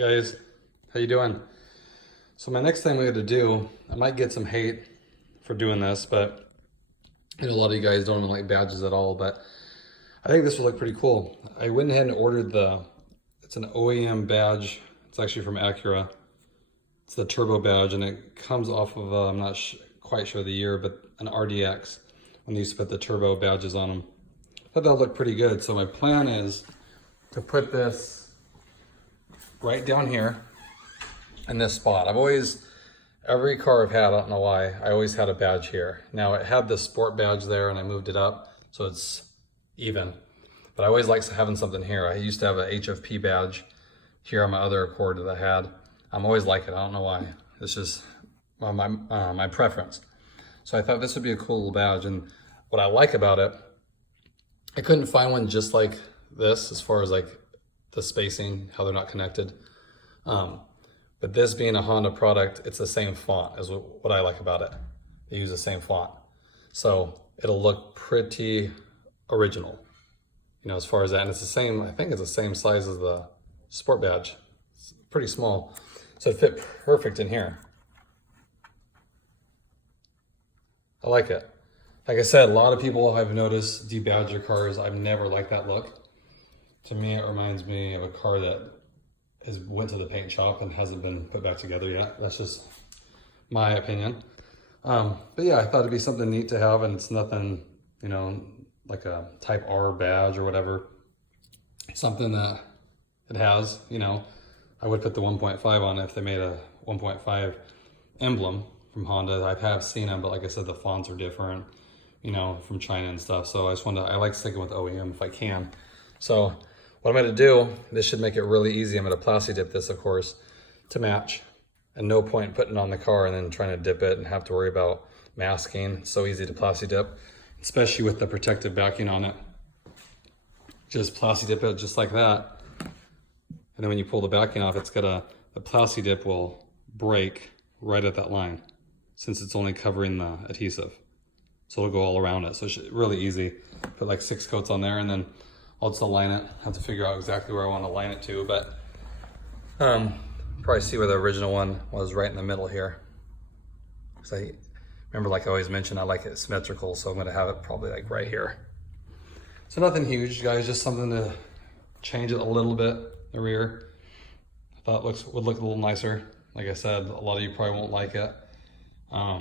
Hey guys, how you doing? So my next thing I'm gonna do, I might get some hate for doing this, but a lot of you guys don't even like badges at all, but I think this will look pretty cool. I went ahead and ordered it's an OEM badge. It's actually from Acura. It's the turbo badge, and it comes off of, I'm not quite sure the year, but an RDX, when they used to put the turbo badges on them. I thought that would look pretty good. So my plan is to put this right down here in this spot. Every car I've had, I don't know why, I always had a badge here. Now it had the sport badge there and I moved it up so it's even. But I always like having something here. I used to have a HFP badge here on my other Accord that I had. I'm always like it, I don't know why. It's just my preference. So I thought this would be a cool little badge, and what I like about it, I couldn't find one just like this as far as like the spacing, how they're not connected. But this being a Honda product, it's the same font is what I like about it. They use the same font. So it'll look pretty original, as far as that. And it's the same, I think it's the same size as the sport badge. It's pretty small. So it fit perfect in here. I like it. Like I said, a lot of people I've noticed debadge their cars. I've never liked that look. To me, it reminds me of a car that went to the paint shop and hasn't been put back together yet. That's just my opinion. But yeah, I thought it'd be something neat to have, and it's nothing, like a Type R badge or whatever. Something that it has, I would put the 1.5 on it if they made a 1.5 emblem from Honda. I have seen them, but like I said, the fonts are different, from China and stuff. So I like sticking with OEM if I can. So what I'm gonna do, this should make it really easy. I'm gonna plasti dip this, of course, to match. And no point putting it on the car and then trying to dip it and have to worry about masking. It's so easy to plasti dip, especially with the protective backing on it. Just plasti dip it just like that. And then when you pull the backing off, the plasti dip will break right at that line, since it's only covering the adhesive. So it'll go all around it. So it's really easy. Put like 6 coats on there, and then I'll just align it. I have to figure out exactly where I want to align it to, but probably see where the original one was, right in the middle here. Because I remember, like I always mention, I like it symmetrical, so I'm going to have it probably like right here. So nothing huge, guys, just something to change it a little bit, the rear. I thought would look a little nicer. Like I said, a lot of you probably won't like it. I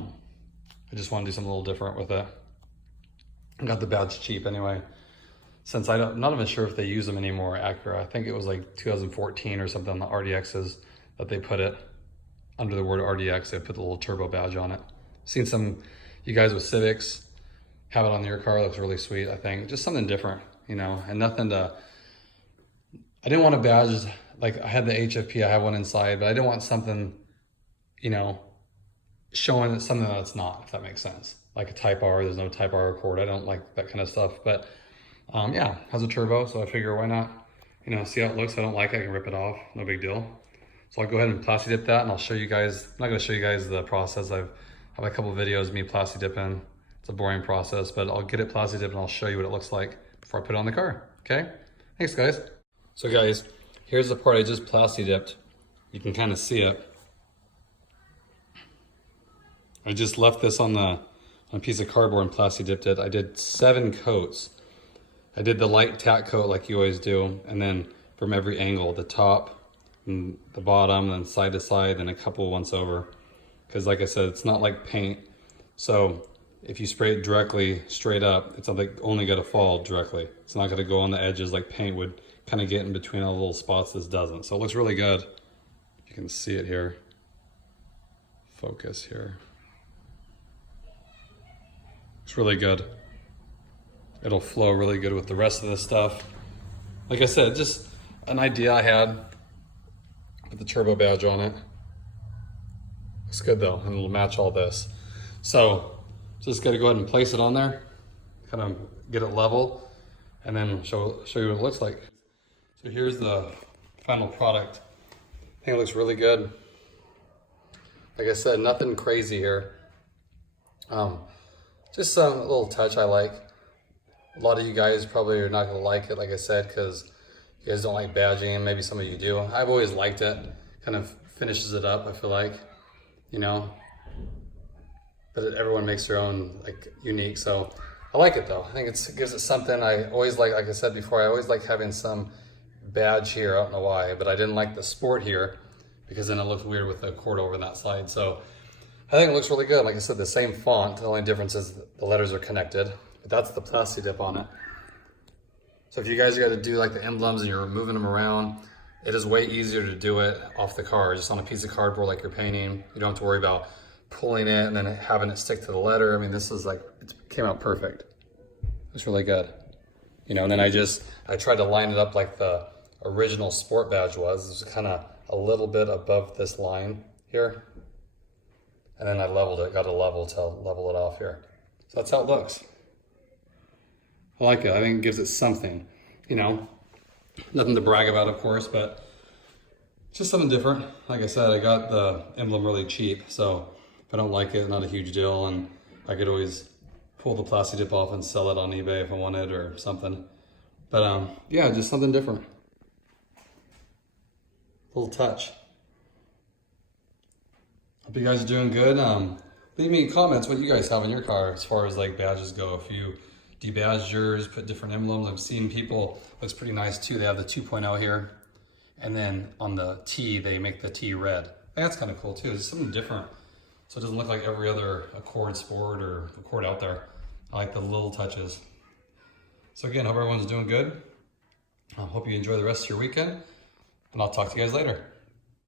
just want to do something a little different with it. I got the badge cheap anyway. Since I'm not even sure if they use them anymore, Acura. I think it was like 2014 or something on the RDXs that they put it under the word RDX. They put the little turbo badge on it. Seen some you guys with Civics have it on your car. It looks really sweet, I think. Just something different, and nothing to, I didn't want a badge, like I had the HFP, I have one inside, but I didn't want something, showing something that's not, if that makes sense. Like a Type R, there's no Type R Accord. I don't like that kind of stuff, but yeah, has a turbo, so I figure why not, see how it looks. I don't like it, I can rip it off, no big deal. So I'll go ahead and plasti dip that, and I'll show you guys. I'm not gonna show you guys the process. I have a couple videos of me plasti dipping. It's a boring process, but I'll get it plasti dipped and I'll show you what it looks like before I put it on the car, okay? Thanks, guys. So guys, here's the part I just plasti dipped. You can kind of see it. I just left this on a piece of cardboard and plasti dipped it. I did 7 coats. I did the light tack coat like you always do, and then from every angle, the top and the bottom, then side to side, and a couple once over. Because like I said, it's not like paint. So if you spray it directly straight up, it's only gonna fall directly. It's not gonna go on the edges like paint would kind of get in between all the little spots. This doesn't. So it looks really good. You can see it here. Focus here. It's really good. It'll flow really good with the rest of this stuff. Like I said, just an idea I had with the turbo badge on it. Looks good though, and it'll match all this. So just gotta go ahead and place it on there, kind of get it level, and then show you what it looks like. So here's the final product. I think it looks really good. Like I said, nothing crazy here. Just a little touch I like. A lot of you guys probably are not gonna like it, like I said, because you guys don't like badging, maybe some of you do. I've always liked it. Kind of finishes it up, I feel like, you know. But everyone makes their own like unique, so I like it though. I think it gives it something. I always like I said before, I always like having some badge here. I don't know why, but I didn't like the sport here because then it looked weird with the cord over that side. So I think it looks really good. Like I said, the same font. The only difference is the letters are connected, but that's the plastidip on it. So if you guys got to do like the emblems and you're moving them around, it is way easier to do it off the card, just on a piece of cardboard like you're painting. You don't have to worry about pulling it and then having it stick to the letter. I mean, this is like, it came out perfect. It's really good. You know, and then I tried to line it up like the original sport badge was. It was kind of a little bit above this line here. And then I leveled it, got a level to level it off here. So that's how it looks. I like it. I think it gives it something, you know, nothing to brag about, of course, but just something different. Like I said, I got the emblem really cheap, so if I don't like it, not a huge deal, and I could always pull the plastidip off and sell it on eBay if I wanted or something. But yeah, just something different. Little touch. Hope you guys are doing good. Leave me comments what you guys have in your car as far as like badges go. If you debadged yours, put different emblems. I've seen people, looks pretty nice too. They have the 2.0 here. And then on the T, they make the T red. I think that's kind of cool too. It's something different. So it doesn't look like every other Accord Sport or Accord out there. I like the little touches. So again, hope everyone's doing good. I hope you enjoy the rest of your weekend. And I'll talk to you guys later.